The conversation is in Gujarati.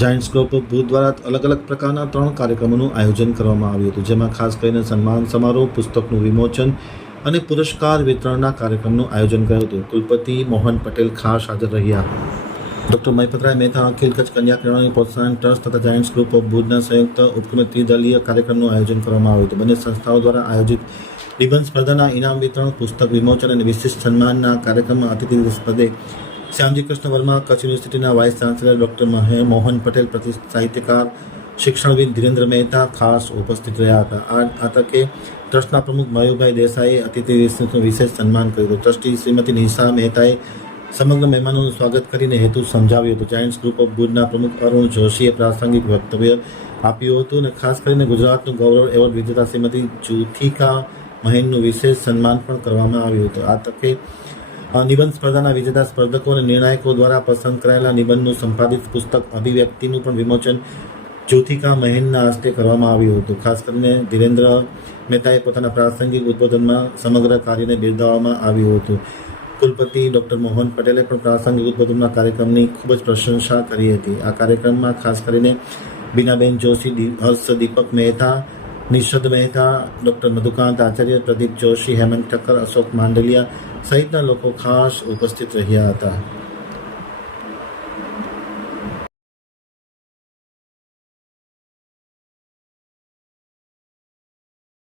જાયન્ટ્સ ગ્રુપ ભૂત દ્વારા અલગ અલગ પ્રકારના ત્રણ કાર્યક્રમોનું આયોજન કરવામાં આવ્યું હતું, જેમાં ખાસ કરીને સન્માન સમારોહ, પુસ્તકનું વિમોચન અને પુરસ્કાર વિતરણના કાર્યક્રમનું આયોજન કર્યું હતું. કુલપતિ મોહન પટેલ ખાસ હાજર રહ્યા. ડૉક્ટર મહિપતરાય મહેતા, અખિલ કચ્છ કન્યા કેળવણી પ્રોત્સાહન ટ્રસ્ટ તથા જાયન્ટ્સ ગ્રુપ ઓફ ભુજના સંયુક્ત ઉપક્રમે ત્રિદલીય કાર્યક્રમનું આયોજન કરવામાં આવ્યું હતું. બંને સંસ્થાઓ દ્વારા આયોજિત નિબંધ સ્પર્ધાના ઇનામ વિતરણ, પુસ્તક વિમોચન અને વિશિષ્ટ સન્માનના કાર્યક્રમમાં અતિથિ પદે શ્યામજી કૃષ્ણ વર્મા, કચ્છ યુનિવર્સિટીના vice chancellor doctor Mohan Patel પ્રતિ સાહિત્યકાર, શિક્ષણવિદ ધીરેન્દ્ર મહેતા ખાસ ઉપસ્થિત રહ્યા હતા. આ તકે ટ્રસ્ટના પ્રમુખ મયુભાઈ દેસાઈએ અતિથિ વિશેષ સન્માન કર્યું હતું. ટ્રસ્ટી શ્રીમતી નિશા મહેતાએ સમગ્ર મહેમાનોનું સ્વાગત કરીને હેતુ સમજાવ્યો હતો. જાયન્ટ્સ ગ્રુપ ઓફ ભુજના પ્રમુખ અરુણ જોશીએ પ્રાસંગિક વક્તવ્ય આપ્યું હતું અને ખાસ કરીને ગુજરાતનું ગૌરવ એવોર્ડ વિજેતા શ્રીમતી જુથિકા મહેનનું વિશેષ સન્માન પણ કરવામાં આવ્યું હતું. આ તકે નિબંધ સ્પર્ધાના વિજેતા સ્પર્ધકો અને નિર્ણાયકો દ્વારા પસંદ કરાયેલા નિબંધનું સંપાદિત પુસ્તક અભિવ્યક્તિનું પણ વિમોચન જ્યોતિકા મહેનના હસ્તે કરવામાં આવ્યું હતું. ખાસ કરીને ધીરેન્દ્ર મહેતાએ પોતાના પ્રાસંગિક ઉદ્બોધનમાં સમગ્ર કાર્યને બિરદાવવામાં આવ્યું હતું. કુલપતિ ડૉક્ટર મોહન પટેલે પણ પ્રાસંગિક ઉદ્બોધનના કાર્યક્રમની ખૂબ જ પ્રશંસા કરી હતી. આ કાર્યક્રમમાં ખાસ કરીને બીનાબેન જોશી હર્ષ દીપક મહેતા નિષદ મહેતા, ડૉક્ટર મધુકાંત આચાર્ય, પ્રદીપ જોશી, હેમંત ઠક્કર, અશોક માંડલિયા સહિતના લોકો ખાસ ઉપસ્થિત રહ્યા હતા.